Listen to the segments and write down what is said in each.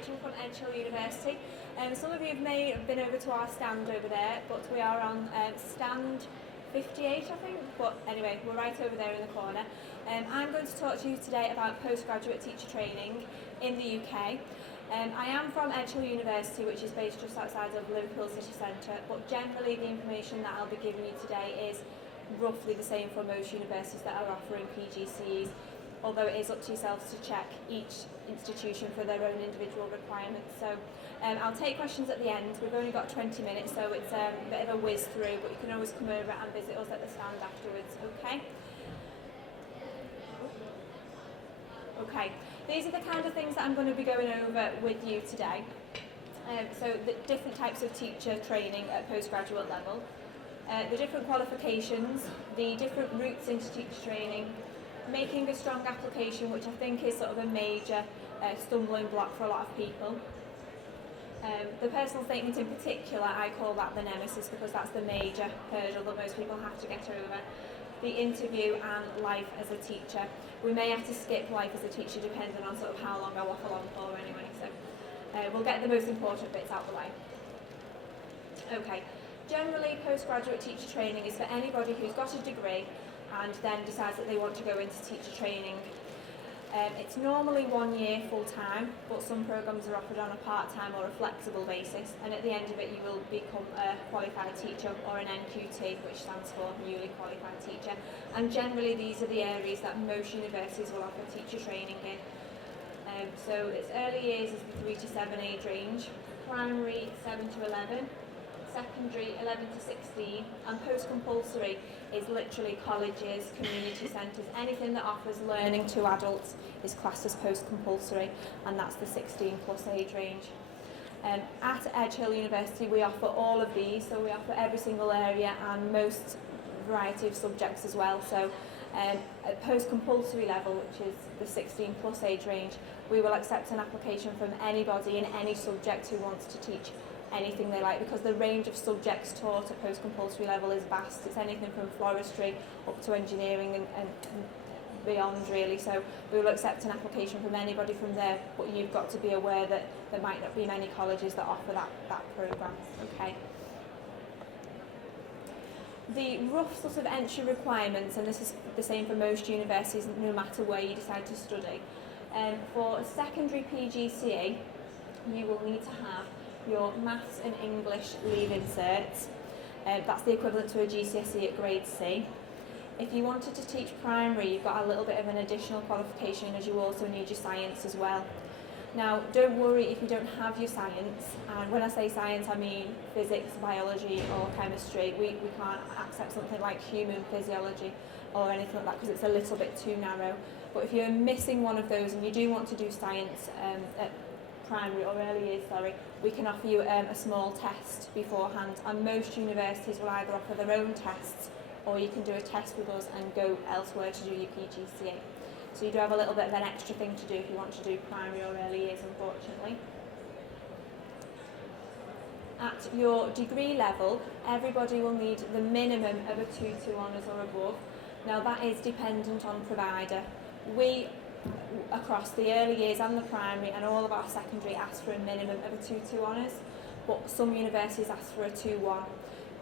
Rachel from Untitled University. Some of you may have been over to our stand over there, but we are on stand 58, I think. But anyway, we're right over there in the corner. I'm going to talk to you today about postgraduate teacher training in the UK. I am from Rachel University, which is based just outside of Liverpool city centre, but generally the information that I'll be giving you today is roughly the same for most universities that are offering PGCEs, although it is up to yourselves to check each institution for their own individual requirements. So I'll take questions at the end. We've only got 20 minutes, so it's a bit of a whiz through, but you can always come over and visit us at the stand afterwards, okay? Okay, these are the kind of things that I'm going to be going over with you today. So the different types of teacher training at postgraduate level, the different qualifications, the different routes into teacher training, making a strong application, which I think is sort of a major stumbling block for a lot of people. The personal statement in particular, I call that the nemesis because that's the major hurdle that most people have to get over. The interview and life as a teacher. We may have to skip life as a teacher depending on sort of how long I waffle on for anyway, so we'll get the most important bits out of the way. Okay, generally postgraduate teacher training is for anybody who's got a degree and then decides that they want to go into teacher training. It's normally 1 year full time, but some programmes are offered on a part-time or a flexible basis, and at the end of it you will become a qualified teacher, or an NQT, which stands for newly qualified teacher, and generally these are the areas that most universities will offer teacher training in. So it's early years is the 3 to 7 age range, primary 7 to 11, secondary 11 to 16, and post-compulsory is literally colleges, community centres, anything that offers learning to adults is classed as post-compulsory, and that's the 16 plus age range. At Edge Hill University we offer all of these, so we offer every single area and most variety of subjects as well. So at post-compulsory level, which is the 16 plus age range, we will accept an application from anybody in any subject who wants to teach anything they like, because the range of subjects taught at post-compulsory level is vast. It's anything from floristry up to engineering and beyond really, so we will accept an application from anybody from there, but you've got to be aware that there might not be many colleges that offer that programme, okay? The rough sort of entry requirements, and this is the same for most universities no matter where you decide to study, for a secondary PGCE you will need to have your Maths and English Leaving Certs. That's the equivalent to a GCSE at grade C. If you wanted to teach primary, you've got a little bit of an additional qualification, as you also need your science as well. Now, don't worry if you don't have your science, and when I say science I mean physics, biology or chemistry. We can't accept something like human physiology or anything like that because it's a little bit too narrow. But if you're missing one of those and you do want to do science at primary or early years, we can offer you a small test beforehand, and most universities will either offer their own tests or you can do a test with us and go elsewhere to do your PGCE. So you do have a little bit of an extra thing to do if you want to do primary or early years, unfortunately. At your degree level, everybody will need the minimum of a 2-2 honours or above. Now that is dependent on provider. We, across the early years and the primary and all of our secondary, ask for a minimum of a 2-2 honours, but some universities ask for a 2-1.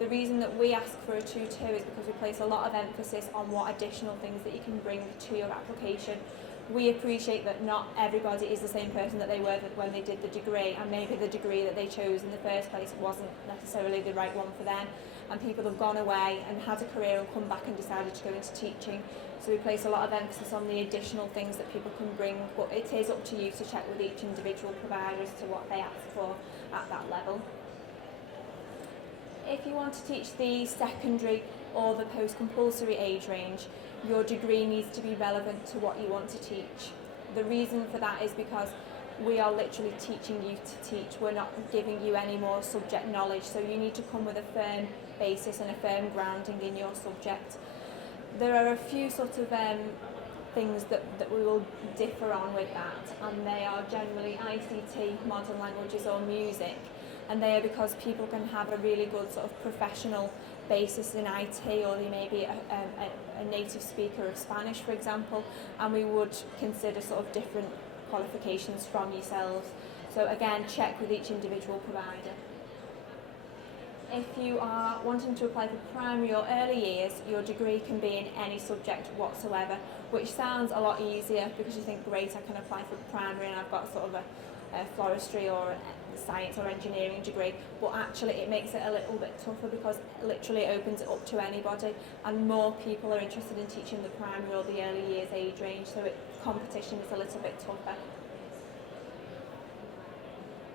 The reason that we ask for a 2-2 is because we place a lot of emphasis on what additional things that you can bring to your application. We appreciate that not everybody is the same person that they were when they did the degree, and maybe the degree that they chose in the first place wasn't necessarily the right one for them, and people have gone away and had a career and come back and decided to go into teaching. So we place a lot of emphasis on the additional things that people can bring, but it is up to you to check with each individual provider as to what they ask for at that level. If you want to teach the secondary or the post-compulsory age range, your degree needs to be relevant to what you want to teach. The reason for that is because we are literally teaching you to teach. We're not giving you any more subject knowledge, so you need to come with a firm basis and a firm grounding in your subject. There are a few sort of things that we will differ on with that, and they are generally ICT, modern languages or music, and they are because people can have a really good sort of professional basis in IT, or they may be a native speaker of Spanish, for example, and we would consider sort of different qualifications from yourselves. So again, check with each individual provider. If you are wanting to apply for primary or early years, your degree can be in any subject whatsoever, which sounds a lot easier because you think, great, I can apply for primary and I've got sort of a forestry or a science or engineering degree, but actually it makes it a little bit tougher because it literally opens it up to anybody, and more people are interested in teaching the primary or the early years age range, so competition is a little bit tougher.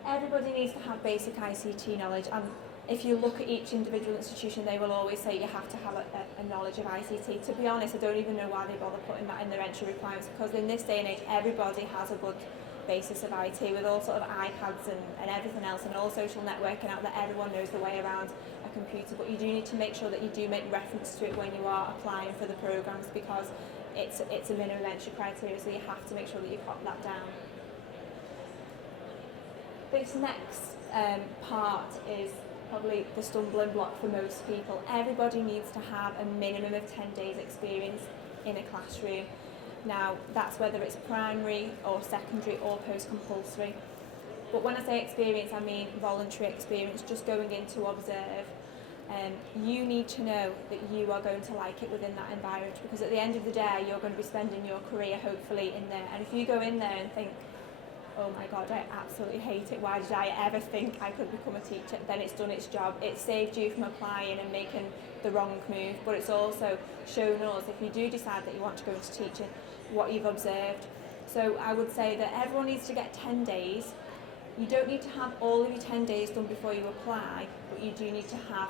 Everybody needs to have basic ICT knowledge, and if you look at each individual institution, they will always say you have to have a knowledge of ICT. To be honest, I don't even know why they bother putting that in their entry requirements, because in this day and age, everybody has a good basis of IT with all sort of iPads and everything else, and all social networking out there. Everyone knows the way around a computer, but you do need to make sure that you do make reference to it when you are applying for the programs, because it's a minimum entry criteria, so you have to make sure that you pop that down. This next part is probably the stumbling block for most people. Everybody needs to have a minimum of 10 days experience in a classroom. Now, that's whether it's primary or secondary or post-compulsory. But when I say experience, I mean voluntary experience, just going in to observe. You need to know that you are going to like it within that environment, because at the end of the day, you're going to be spending your career hopefully in there. And if you go in there and think, oh my God, I absolutely hate it, why did I ever think I could become a teacher, then it's done its job. It saved you from applying and making the wrong move, but it's also shown us, if you do decide that you want to go into teaching, what you've observed. So I would say that everyone needs to get 10 days. You don't need to have all of your 10 days done before you apply, but you do need to have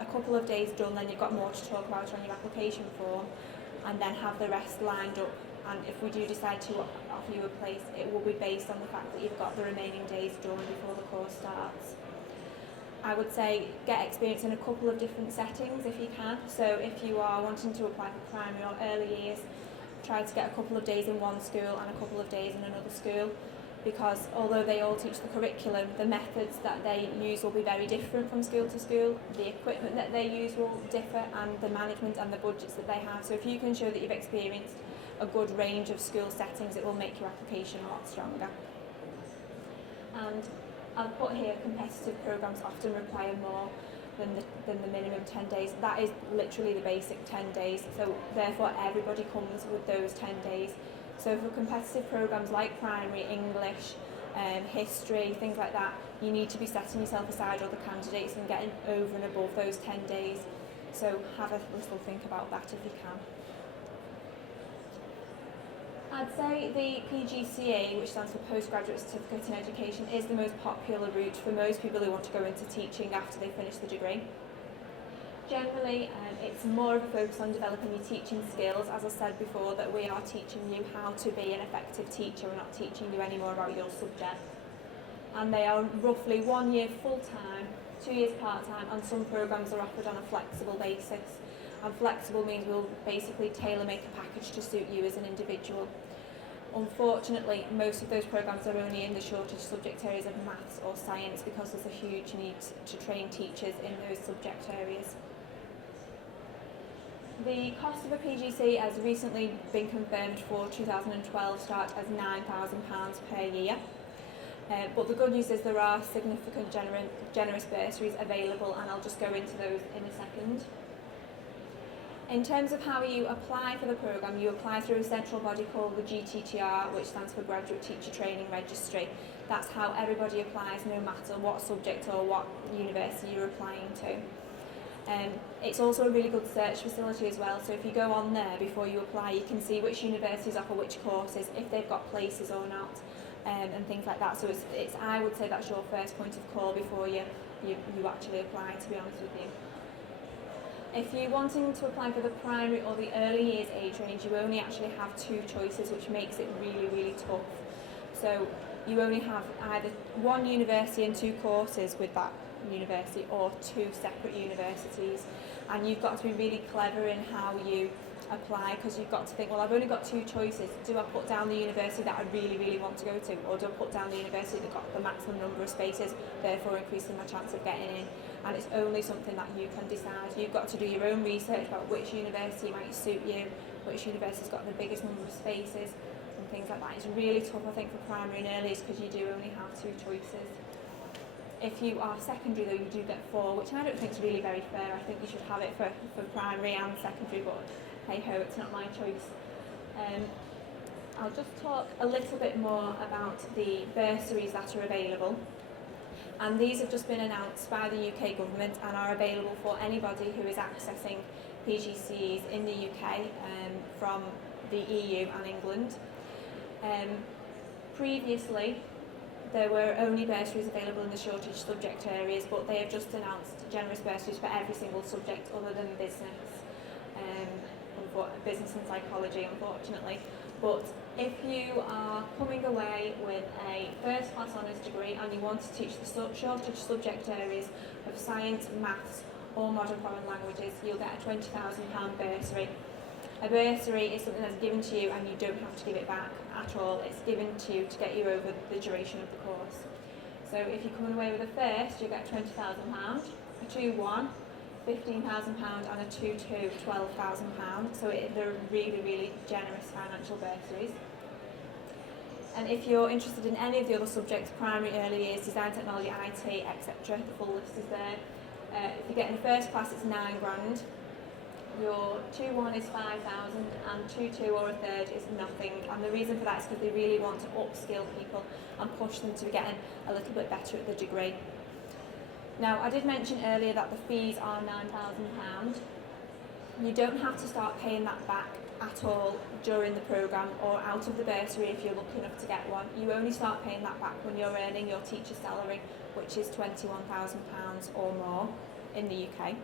a couple of days done, then you've got more to talk about on your application form, and then have the rest lined up. And if we do decide to offer you a place, it will be based on the fact that you've got the remaining days done before the course starts. I would say get experience in a couple of different settings if you can. So if you are wanting to apply for primary or early years, try to get a couple of days in one school and a couple of days in another school, because although they all teach the curriculum, the methods that they use will be very different from school to school. The equipment that they use will differ, and the management and the budgets that they have. So if you can show that you've experienced a good range of school settings, it will make your application a lot stronger. And I'll put here, competitive programs often require more than the minimum 10 days. That is literally the basic 10 days, so therefore everybody comes with those 10 days. So for competitive programs like primary, English, history, things like that, you need to be setting yourself aside other candidates and getting over and above those 10 days. So have a little think about that if you can. I'd say the PGCE, which stands for Postgraduate Certificate in Education, is the most popular route for most people who want to go into teaching after they finish the degree. Generally, it's more of a focus on developing your teaching skills. As I said before, that we are teaching you how to be an effective teacher. We're not teaching you any more about your subject. And they are roughly 1 year full-time, 2 years part-time, and some programs are offered on a flexible basis. And flexible means we'll basically tailor-make a package to suit you as an individual. Unfortunately, most of those programs are only in the shortage subject areas of maths or science, because there's a huge need to train teachers in those subject areas. The cost of a PGC has recently been confirmed for 2012 start as £9,000 per year. But the good news is there are significant generous bursaries available, and I'll just go into those in a second. In terms of how you apply for the programme, you apply through a central body called the GTTR, which stands for Graduate Teacher Training Registry. That's how everybody applies, no matter what subject or what university you're applying to. It's also a really good search facility as well, so if you go on there before you apply, you can see which universities offer which courses, if they've got places or not, and things like that. So it's I would say that's your first point of call before you actually apply, to be honest with you. If you're wanting to apply for the primary or the early years age range, you only actually have two choices, which makes it really, really tough. So you only have either one university and two courses with that university, or two separate universities. And you've got to be really clever in how you apply, because you've got to think, well, I've only got two choices. Do I put down the university that I really, really want to go to, or do I put down the university that got the maximum number of spaces, therefore increasing my chance of getting in? And it's only something that you can decide. You've got to do your own research about which university might suit you, which university's got the biggest number of spaces, and things like that. It's really tough, I think, for primary and early because you do only have 2 choices. If you are secondary, though, you do get 4, which I don't think is really very fair. I think you should have it for primary and secondary, but hey ho, it's not my choice. I'll just talk a little bit more about the bursaries that are available. And these have just been announced by the UK government and are available for anybody who is accessing PGCEs in the UK from the EU and England. Previously, there were only bursaries available in the shortage subject areas, but they have just announced generous bursaries for every single subject other than business, business and psychology, unfortunately. But if you are coming away with a first class honours degree and you want to teach the shortage subject areas of science, maths or modern foreign languages, you'll get a £20,000 bursary. A bursary is something that's given to you and you don't have to give it back at all. It's given to you to get you over the duration of the course. So if you're coming away with a first, you'll get £20,000, a 2-1, £15,000 and a 2-2, £12,000. So they're really, really generous financial bursaries. And if you're interested in any of the other subjects, primary, early years, design, technology, IT, etc., the full list is there. If you get in first class, it's £9,000. Your 2-1 is 5,000 and 2-2 or a third is nothing. And the reason for that is because they really want to upskill people and push them to be getting a little bit better at the degree. Now, I did mention earlier that the fees are £9,000. You don't have to start paying that back at all during the programme or out of the bursary if you're lucky enough to get one. You only start paying that back when you're earning your teacher's salary, which is £21,000 or more in the UK.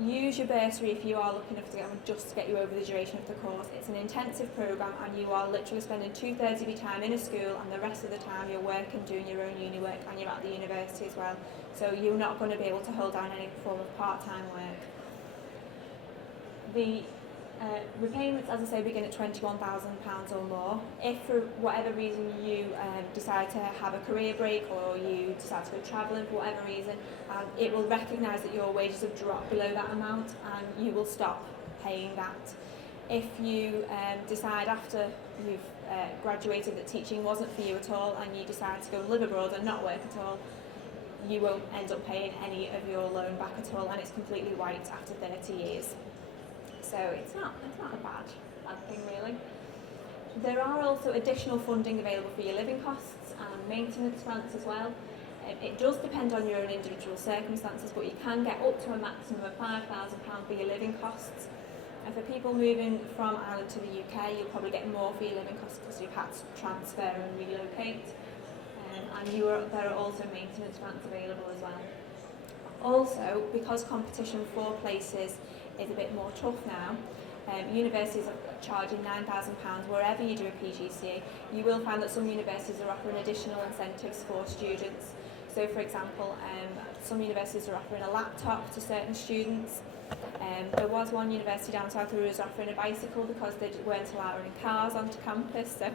Use your bursary if you are lucky enough to get one, just to get you over the duration of the course. It's an intensive programme and you are literally spending 2/3 of your time in a school and the rest of the time you're working, doing your own uni work, and you're at the university as well. So you're not going to be able to hold down any form of part-time work. The repayments, as I say, begin at £21,000 or more. If for whatever reason you decide to have a career break or you decide to go travelling for whatever reason, it will recognise that your wages have dropped below that amount and you will stop paying that. If you decide after you've graduated that teaching wasn't for you at all and you decide to go live abroad and not work at all, you won't end up paying any of your loan back at all, and it's completely wiped after 30 years. So it's not a bad thing really. There are also additional funding available for your living costs and maintenance grants as well. It does depend on your own individual circumstances, but you can get up to a maximum of £5,000 for your living costs. And for people moving from Ireland to the UK, you'll probably get more for your living costs because you've had to transfer and relocate. There are also maintenance grants available as well. Also, because competition for places is a bit more tough now, universities are charging £9,000 wherever you do a PGCE. You will find that some universities are offering additional incentives for students. So for example, some universities are offering a laptop to certain students. There was one university down south who was offering a bicycle because they weren't allowing cars onto campus. So,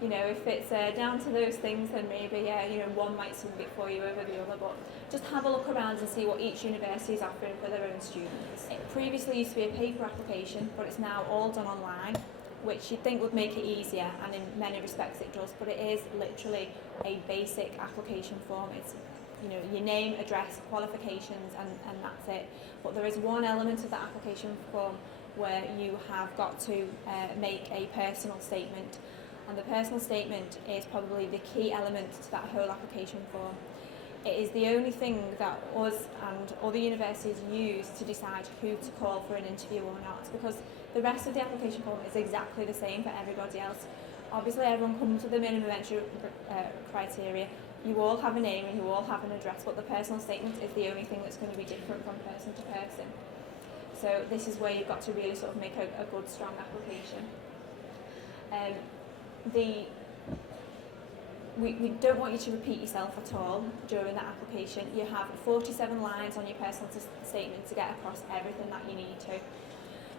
if it's down to those things, then maybe, one might swing it for you over the other, but just have a look around and see what each university is offering for their own students. It previously used to be a paper application, but it's now all done online, which you'd think would make it easier, and in many respects it does, but it is literally a basic application form. It's your name, address, qualifications, and that's it. But there is one element of that application form where you have got to make a personal statement. And the personal statement is probably the key element to that whole application form. It is the only thing that us and other universities use to decide who to call for an interview or not, because the rest of the application form is exactly the same for everybody else. Obviously everyone comes with the minimum entry criteria. You all have a name and you all have an address, but the personal statement is the only thing that's going to be different from person to person. So this is where you've got to really sort of make a good, strong application. We don't want you to repeat yourself at all during that application. You have 47 lines on your personal statement to get across everything that you need to,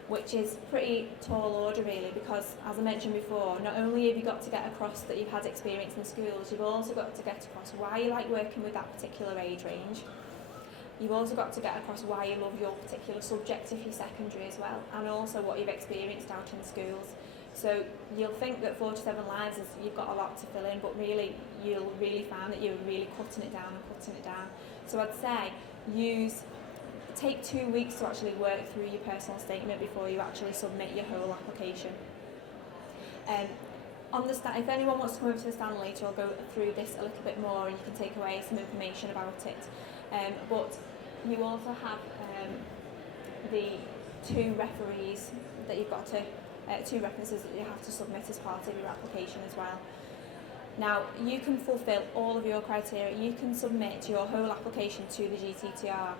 which is pretty tall order really, because as I mentioned before, not only have you got to get across that you've had experience in schools, you've also got to get across why you like working with that particular age range. You've also got to get across why you love your particular subject if you're secondary as well, and also what you've experienced out in schools. So you'll think that 47 lines is, you've got a lot to fill in, but really you'll really find that you're really cutting it down. So I'd say take 2 weeks to actually work through your personal statement before you actually submit your whole application. If anyone wants to come over to the stand later, I'll go through this a little bit more and you can take away some information about it. But you also have the 2 referees that you've got to, 2 references that you have to submit as part of your application as well. Now, you can fulfil all of your criteria. You can submit your whole application to the GTTR,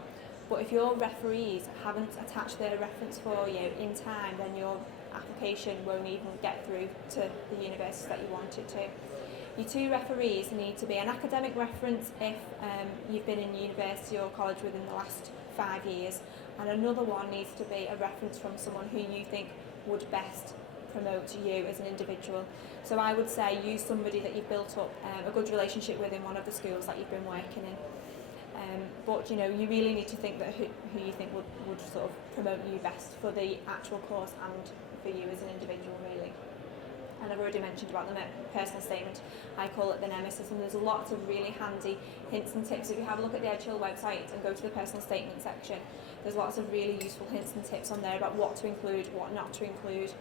but if your referees haven't attached their reference for you in time, then your application won't even get through to the university that you want it to. Your 2 referees need to be an academic reference if you've been in university or college within the last 5 years, and another one needs to be a reference from someone who you think would best promote you as an individual. So I would say use somebody that you've built up a good relationship with in one of the schools that you've been working in. But you really need to think that who you think would sort of promote you best for the actual course and for you as an individual, really. And I've already mentioned about the personal statement. I call it the nemesis, and there's lots of really handy hints and tips. If you have a look at the Edgehill website and go to the personal statement section, there's lots of really useful hints and tips on there about what to include, what not to include.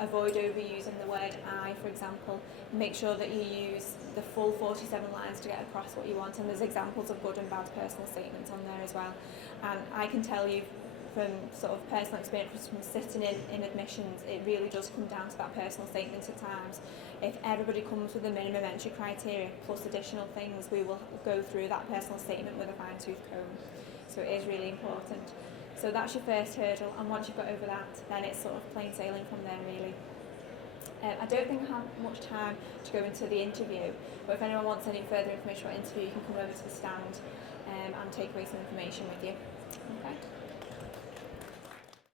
Avoid overusing the word I, for example. Make sure that you use the full 47 lines to get across what you want, and there's examples of good and bad personal statements on there as well. And I can tell you from sort of personal experience from sitting in admissions, it really does come down to that personal statement at times. If everybody comes with the minimum entry criteria plus additional things, we will go through that personal statement with a fine-tooth comb. So it is really important. So that's your first hurdle, and once you've got over that, then it's sort of plain sailing from there, really. I don't think I have much time to go into the interview, but if anyone wants any further information about interview, you can come over to the stand and take away some information with you. Okay.